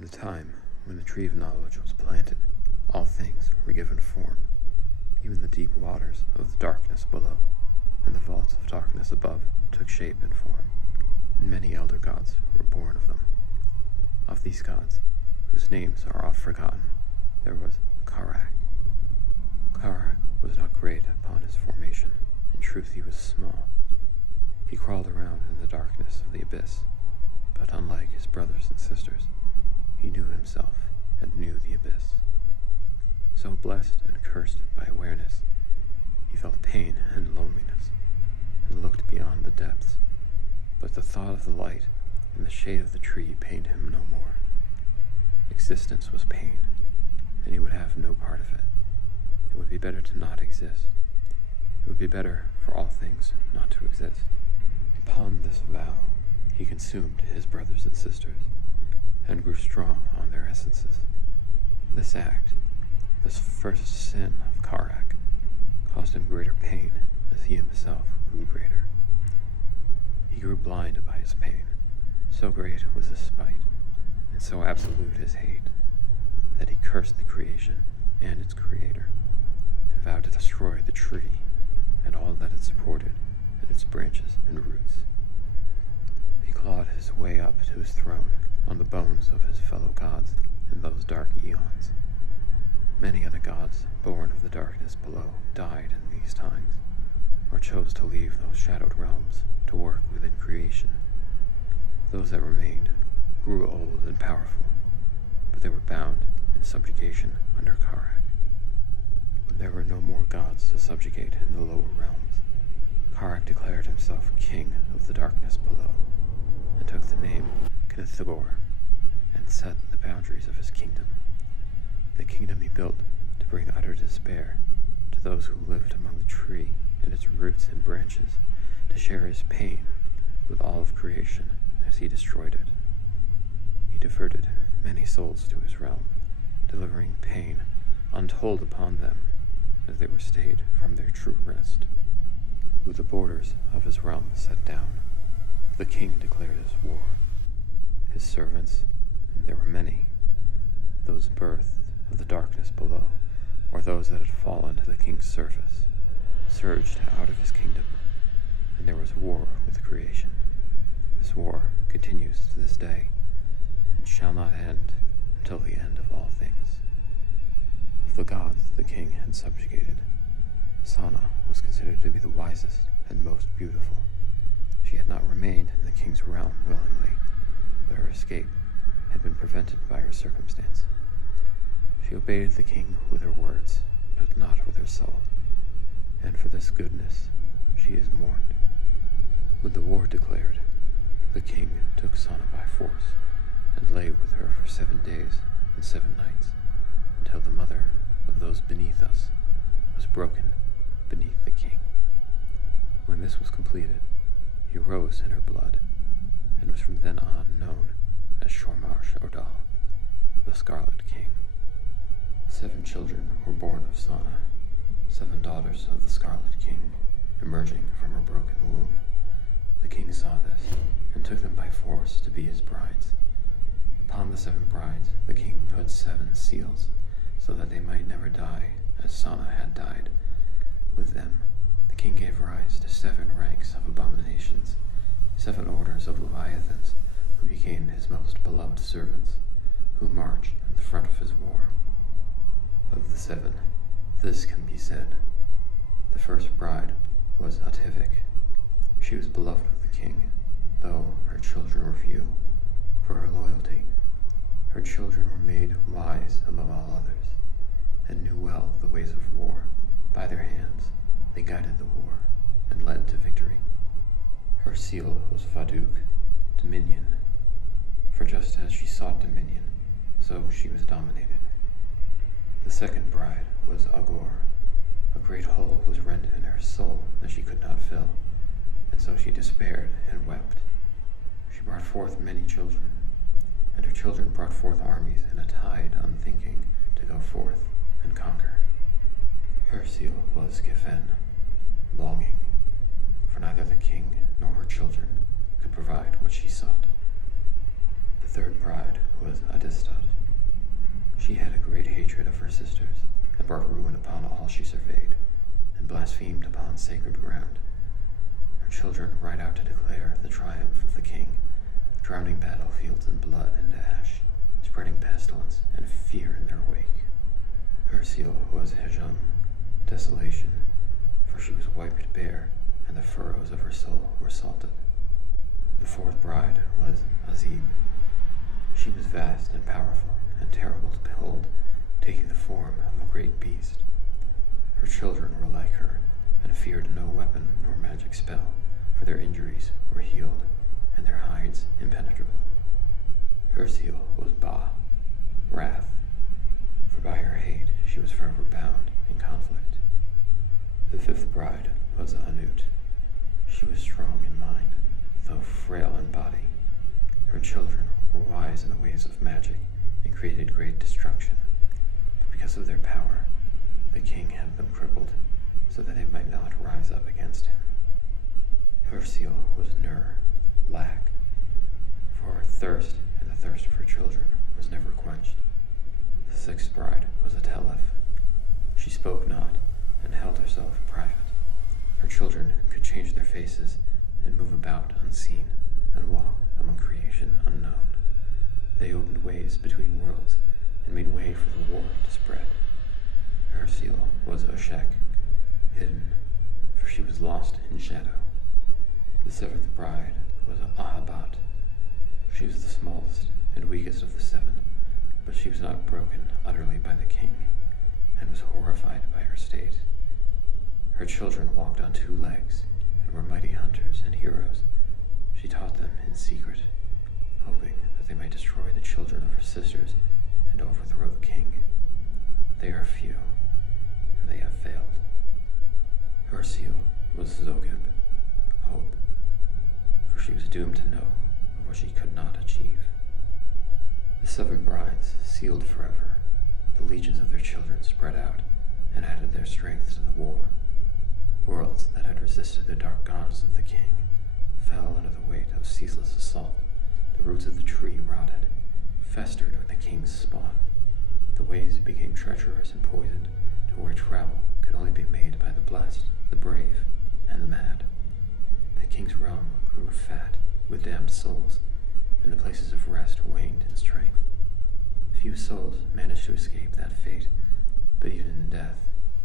In the time when the tree of knowledge was planted, all things were given form, even the deep waters of the darkness below, and the vaults of darkness above took shape and form, and many elder gods were born of them. Of these gods, whose names are oft forgotten, there was Karak. Karak was not great upon his formation. In truth, he was small. He crawled around in the darkness of the abyss, but unlike his brothers and sisters, he knew himself and knew the abyss. So blessed and cursed by awareness, he felt pain and loneliness, and looked beyond the depths, but the thought of the light and the shade of the tree pained him no more. Existence was pain, and he would have no part of it. It would be better to not exist. It would be better for all things not to exist. Upon this vow, he consumed his brothers and sisters, and grew strong on their essences. This act, this first sin of Karak, caused him greater pain as he himself grew greater. He grew blind by his pain. So great was his spite, and so absolute his hate, that he cursed the creation and its creator, and vowed to destroy the tree and all that it supported, and its branches and roots. He clawed his way up to his throne on the bones of his fellow gods in those dark eons. Many other gods, born of the darkness below, died in these times, or chose to leave those shadowed realms to work within creation. Those that remained grew old and powerful, but they were bound in subjugation under Karak. When there were no more gods to subjugate in the lower realms, Karak declared himself king of the darkness below, and took the name Knithagor, and set the boundaries of his kingdom. The kingdom he built to bring utter despair to those who lived among the tree and its roots and branches, to share his pain with all of creation as he destroyed it. He diverted many souls to his realm, delivering pain untold upon them as they were stayed from their true rest. With the borders of his realm set down, the king declared his war. His servants, and there were many, those birthed of the darkness below, or those that had fallen to the king's surface, surged out of his kingdom, and there was war with creation. This war continues to this day, and shall not end until the end of all things. Of the gods the king had subjugated, Sana was considered to be the wisest and most beautiful. She had not remained in the king's realm willingly, but her escape had been prevented by her circumstance. She obeyed the king with her words, but not with her soul, and for this goodness she is mourned. With the war declared, the king took Sana by force, and lay with her for 7 days and 7 nights, until the mother of those beneath us was broken beneath the king. When this was completed, he rose in her blood, and was from then on known as Shormarsh Odal, the Scarlet King. 7 children were born of Sana, 7 daughters of the Scarlet King, emerging from her broken womb. The king saw this, and took them by force to be his brides. Upon the 7 brides the king put 7 seals, so that they might never die, as Sana had died. With them the king gave rise to 7 ranks of abominations, 7 orders of leviathans, who became his most beloved servants, who marched at the front of his war. Of the 7, this can be said. The first bride was Ativik. She was beloved of the king, though her children were few. For her loyalty, her children were made wise above all others, and knew well the ways of war. By their hands they guided the war, and led to victory. Her seal was Faduk, dominion, for just as she sought dominion, so she was dominated. The second bride was Agor. A great hole was rent in her soul that she could not fill, and so she despaired and wept. She brought forth many children, and her children brought forth armies in a tide unthinking to go forth and conquer. Her seal was Gefen, longing, for neither the king nor her children could provide what she sought. The third bride was Adistat. She had a great hatred of her sisters, and brought ruin upon all she surveyed, and blasphemed upon sacred ground. Her children ride out to declare the triumph of the king, drowning battlefields in blood and ash, spreading pestilence and fear in their wake. Her seal was Hejum, desolation, for she was wiped bare, and the furrows of her soul were salted. The fourth bride was Azib. She was vast and powerful, and terrible to behold, taking the form of a great beast. Her children were like her, and feared no weapon nor magic spell, for their injuries were healed, and their hides impenetrable. Her seal was Ba, wrath, for by her hate she was forever bound in conflict. The fifth bride was Anut. She was strong in mind, though frail in body. Her children were wise in the ways of magic, and created great destruction. But because of their power, the king had them crippled, so that they might not rise up against him. Her seal was Nur, lack, for her thirst and the thirst of her children was never quenched. The sixth bride was Ateleth. She spoke not, and held herself private. Her children could change their faces, and move about unseen, and walk among creation unknown. They opened ways between worlds, and made way for the war to spread. Her seal was Oshek, hidden, for she was lost in shadow. The seventh bride was Ahabat. She was the smallest and weakest of the seven, but she was not broken utterly by the king, and was horrified by her state. Her children walked on 2 legs, and were mighty hunters and heroes. She taught them in secret, hoping that they might destroy the children of her sisters and overthrow the king. They are few, and they have failed. Her seal was Zogib, hope, for she was doomed to know of what she could not achieve. The 7 brides sealed forever. The legions of their children spread out, and added their strength to the war. Worlds that had resisted the dark gods of the king fell under the weight of ceaseless assault. The roots of the tree rotted, festered with the king's spawn. The ways became treacherous and poisoned, to where travel could only be made by the blessed, the brave, and the mad. The king's realm grew fat with damned souls, and the places of rest waned in strength. Few souls managed to escape that fate, but even in death,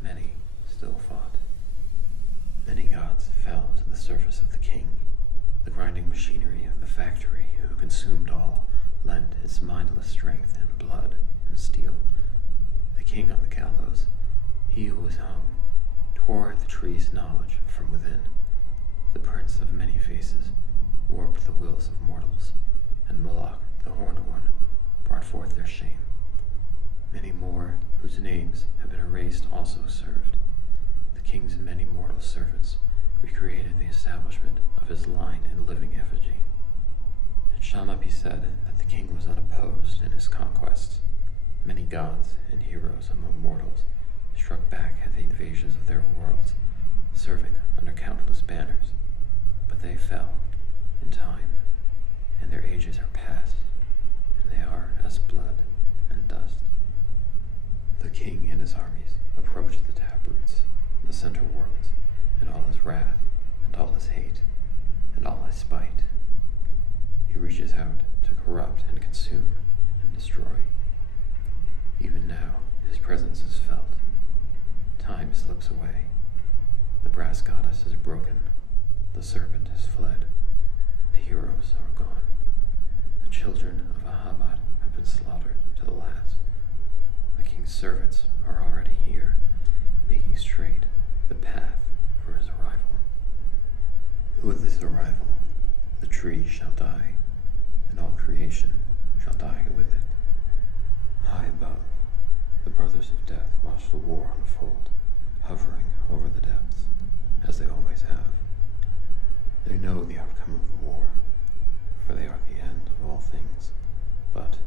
many still fought. Many gods fell to the surface of the king. The grinding machinery of the factory who consumed all lent its mindless strength in blood and steel. The king on the gallows, he who was hung, tore at the tree's knowledge from within. The prince of many faces warped the wills of mortals, and Moloch, the horned one, brought forth their shame. Many more whose names have been erased also served. The king's many mortal servants recreated the establishment of his line in living effigy. It shall not be said that the king was unopposed in his conquests. Many gods and heroes among mortals struck back at the invasions of their worlds, serving under countless banners, but they fell in time, and their ages are past, and they are as blood and dust. The king and his armies approached the taproots, the center worlds, in all his wrath, and all his hate, and all his spite. He reaches out to corrupt and consume and destroy. Even now, his presence is felt. Time slips away. The brass goddess is broken. The serpent has fled. The heroes are gone. The children of Ahabat have been slaughtered to the last. The king's servants are already here, making straight the path for his arrival. With this arrival, the tree shall die, and all creation shall die with it. High above, the brothers of death watch the war unfold, hovering over the depths, as they always have. They know the outcome of the war, for they are the end of all things, but